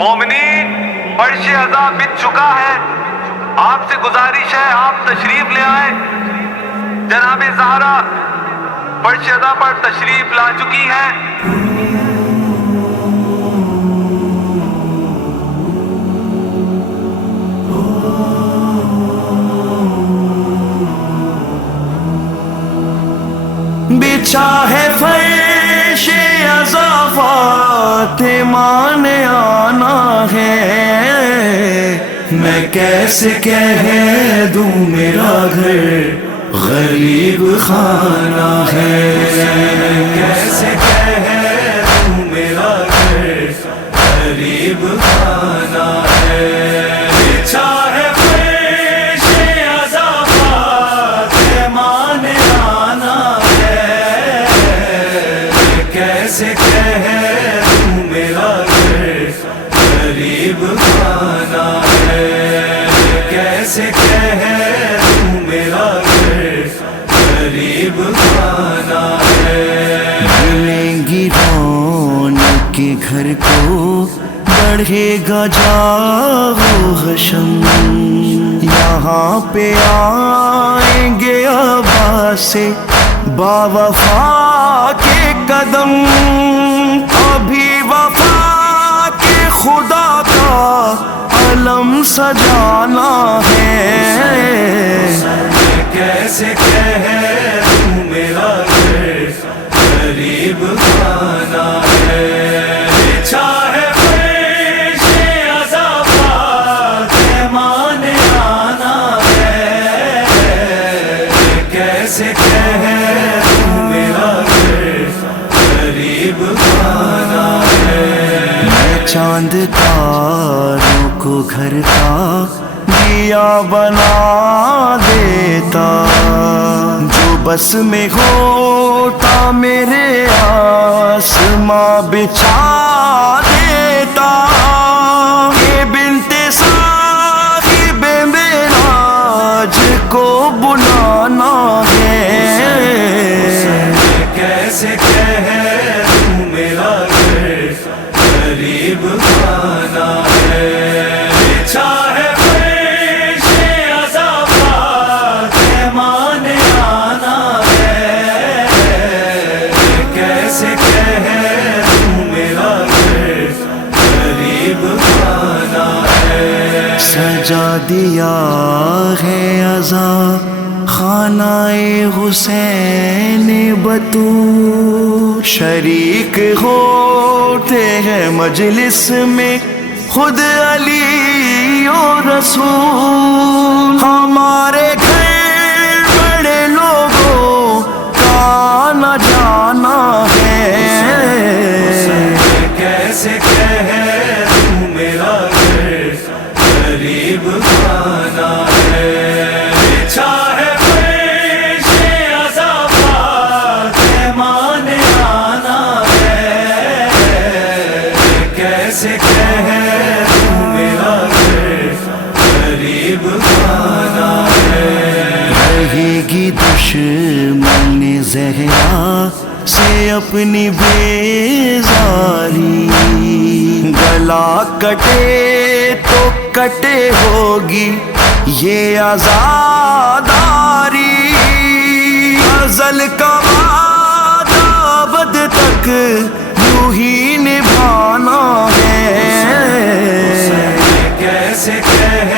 مومنین فرش عزا بچ چکا ہے، آپ سے گزارش ہے آپ تشریف لے آئیں۔ جناب زہرا فرش عزا پر تشریف لا چکی ہیں۔ بچھا ہے فرش عزا فاطمہ نے آنا ہے، میں کیسے کہہ دوں میرا گھر غریب خانہ ہے، کیسے کہہ دوں میرا گھر غریب خانہ ہے۔ بچھا ہے فرش عزا فاطمہ نے آنا ہے، کیسے کہہ دوں میرا گھر غریب خانہ ہے، کیسے کہہ دوں میرا گھر غریب خانہ ہے۔ ملیں گی رونق کے گھر کو، بڑھے گا جاغ حشم، یہاں پہ آئیں گے عباس با وفا کے قدم، ابھی وفا کے خدا کا علم سجانا ہے، کیسے کہہ دوں میرا گھر غریب خانہ ہے۔ بچھا ہے فرش عزا فاطمہ نے آنا ہے، کیسے کہہ دوں میرا گھر غریب خانہ ہے۔ میں چاند تاروں کو گھر کا دیا بنا دیتا، جو بس میں ہوتا میرے آسماں بچھا دیتا، یہ بنت صاحب معراج کو بلانا ہے، کیسے کہہ دوں میرا گھر غریب خانہ ہے۔ بچھا ہے فرش عزا فاطمہ نے آنا ہے، کیسے کہہ دوں میرا گھر غریب خانہ ہے۔ سجا دیا ہے عزا خانہ حسین بطول، شریک ہوتے ہیں مجلس میں خود علی اور رسول، ہمارے گھر بڑے لوگوں کا نہ جانا ہے، کیسے کہہ دوں میرا گھر غریب خانہ ہے۔ بچھا ہے فرش عزا فاطمہ نے آنا ہے، کیسے کہہ دوں میرا گھر غریب خانہ ہے۔ رہے گی دشمن زہرا سے اپنی بیزاری، گلا کٹے تو کٹے ہوگی یہ عزاداری، ازل کا وعدہ ابد تک یوں ہی نبھانا ہے، کیسے کہہ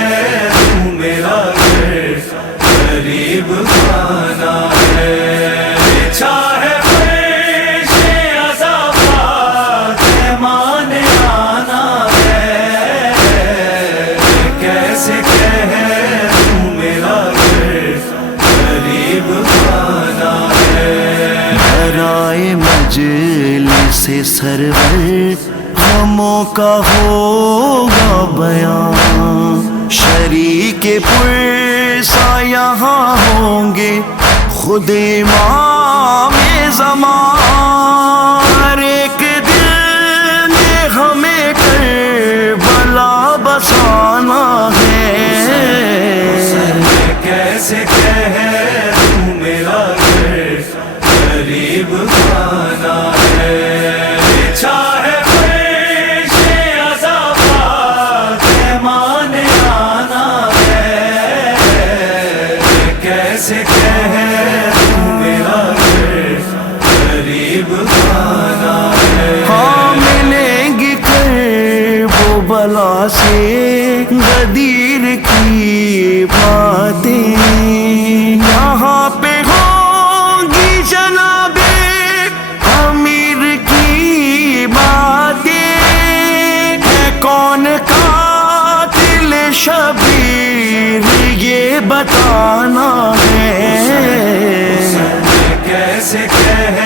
دوں میرا گھر غریب خانہ ہے۔ بچھا ہے فرش عزا فاطمہ نے آنا ہے، کیسے کہہ دوں میرا گھر غریب خانہ ہے۔ برائے مجلس سرور غموں کا ہوگا بیان، شریک پرسا یہاں ہوں گے خود امام زمان، ہر ایک دل میں ہمیں کربلا بسانا ہے، کیسے کہہ دوں میرا گھر غریب خانہ ہے۔ بچھا ہے فرش عزا غدیر کی باتیں یہاں پہ ہوں گی جناب امیر کی باتیں. ہے کون قاتل شبیر یہ بتانا ہے. کیسے کہہ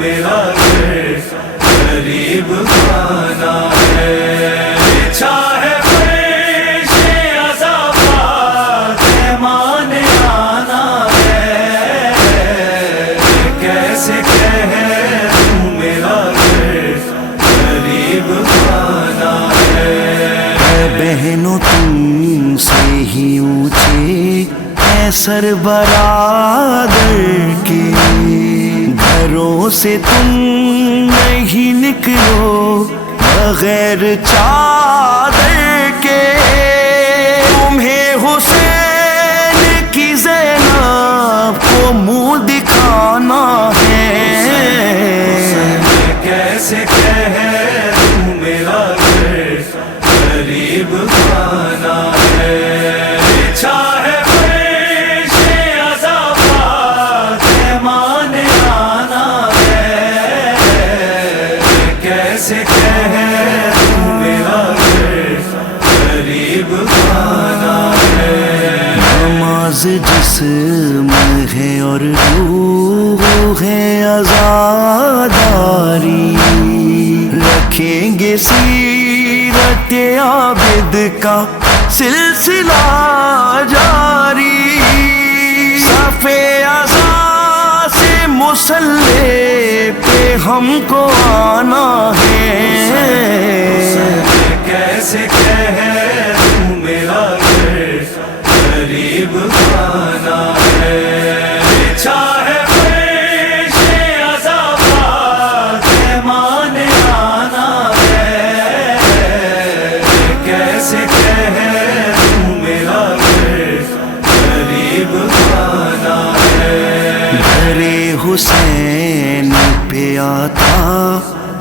میرا گھر غریب خانہ ہے. چاہے فرش عذابات مان آنا ہے. کیسے کہہ میرا گھر غریب خانہ ہے. بہنوں تم سے ہی اونچے اے سر برادر کے گھروں سے تم نہیں نکلو بغیر چادر کے. تمہیں حسین کی زینب کو منہ دکھانا ہے. کیسے کہہ میرا گھر غریب خانہ ہے. چاہے فرش عذابات مان آنا ہے. کیسے کہہ میرا گھر غریب خانہ ہے. نماز جسم ہے اور روح ہے عزاداری رکھیں گے سیرت عابد کا سلسلہ جاری. صف عزا سے مصلی پہ ہم کو آنا ہے. کیسے کہہ میرا گھر غریب خانہ ہے. چاہے فرش عذابات مان آنا ہے. کیسے کہہ میرا گھر غریب خانہ ہے. گھر حسین پہ آتا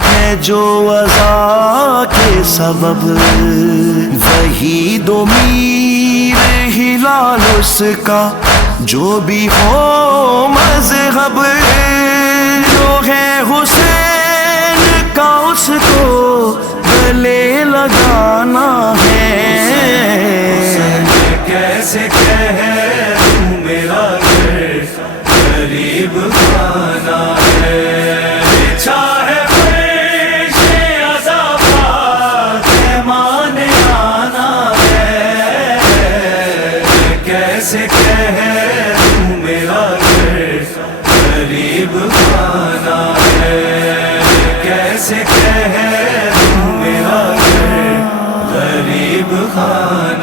ہے جو عزا کے سبب وہی دو میر ہلال اس کا جو بھی ہو مذہب. جو ہے حسین کا اس کو گلے لگانا ہے. کیسے کہہ میرا گھر غریب خانہ ہے. چاہے فرش عذابات مان آنا ہے. کیسے کہہ میرا گھر غریب خانہ ہے. کیسے کہہ میرا گھر غریب خانہ